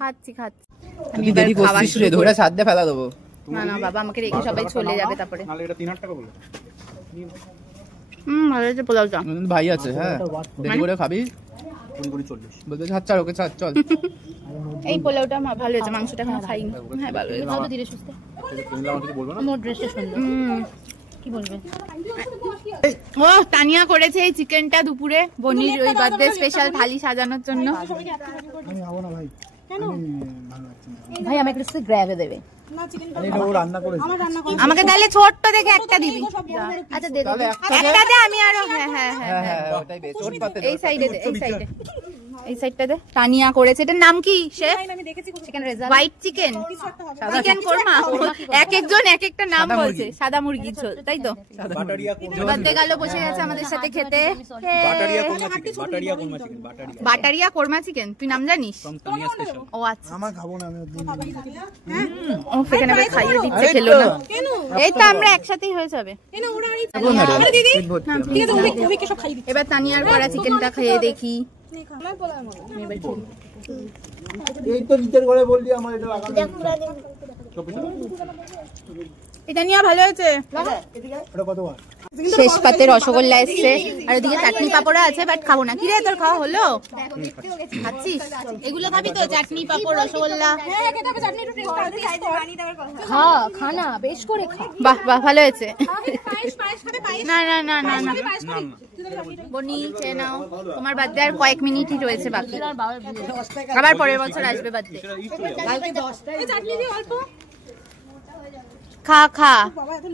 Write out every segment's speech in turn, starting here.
খাচ্ছি খাচ্ছি আমি দেরি করছিস রে, ধরে সাথে ফেলা দেবো। না না বাবা আমাকে রেখে সবাই চলে যাবে তারপরে। নালে এটা 3000 টাকা বলে। ভালো হয়েছে পোলাওটা। ভাই আছে হ্যাঁ, দেরি করে খাবি 40 বলতে ছাড় ওকে ছাড় চল। এই পোলাওটা ভালো হয়েছে, মাংসটা এখন খাইনি। হ্যাঁ ভালো হয়েছে। তাহলে ধীরে সুস্থে তোমরা আমাকে বলবো না মোর ড্রেসটা সুন্দর কি বলবে। ও তানিয়া করেছে এই চিকেনটা দুপুরে বনির ওই বার্থডে স্পেশাল থালি সাজানোর জন্য। আমি খাবো না ভাই। কেন? ভাই আমাকে একটু গ্র্যাবে দেবে। আমাকে তাহলে ছোট্ট দেখে একটা দিবি। আচ্ছা দে দে একটা দে, আমি আরো হ্যাঁ হ্যাঁ হ্যাঁ হ্যাঁ ওটাই বেশ। ওর পাতে এই সাইডে দে, এই সাইডে এই সাইডটা দে। তানিয়া করেছে, এটার নাম কি chef? Chicken result white chicken, chicken korma. এক একজন এক একটা নাম বলছে। সাদা মুরগির ঝোল, তাই তো? বাটারিয়া কোরমা। বার্থডে গেল বসে গেছে আমাদের সাথে খেতে। বাটারিয়া কোরমা চিকেন, বাটারিয়া কোরমা চিকেন, বাটারিয়া। বাটারিয়া কোরমা চিকেন, তুই নাম জানিস? তানিয়া স্পেশাল। ও আচ্ছা, আমার খাবো না আমি। ও সেখানে আবার খাইয়ে দিচ্ছে, খেলো না। এই তো আমরা একসাথেই হয়ে যাবে। এবার তানিয়ার করা চিকেনটা খেয়ে দেখি। এই তো নিচের ঘরে বললি আমার এটা লাগানো। এটা নিয়ে ভালো হয়েছে। এটা কত বার? শেষ পাতে রসগোল্লা এসছে আর ওদিকে চাটনি পাপড়া আছে, বাট খাবো না। কিরে তোর খাওয়া হলো? খাচ্ছিস? এগুলো খাবি তো? চাটনি পাপড় রসগোল্লা। খা খানা বেশ করে খা। বাহ বাহ ভালো হয়েছে। না না না না না বনি খেয়ে নাও, তোমার বার্থডে আর কয়েক মিনিটই রয়েছে বাকি। আবার পরের বছর আসবে বার্থডে। খা খা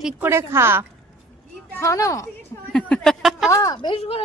ঠিক করে খা। খানা বেশ করে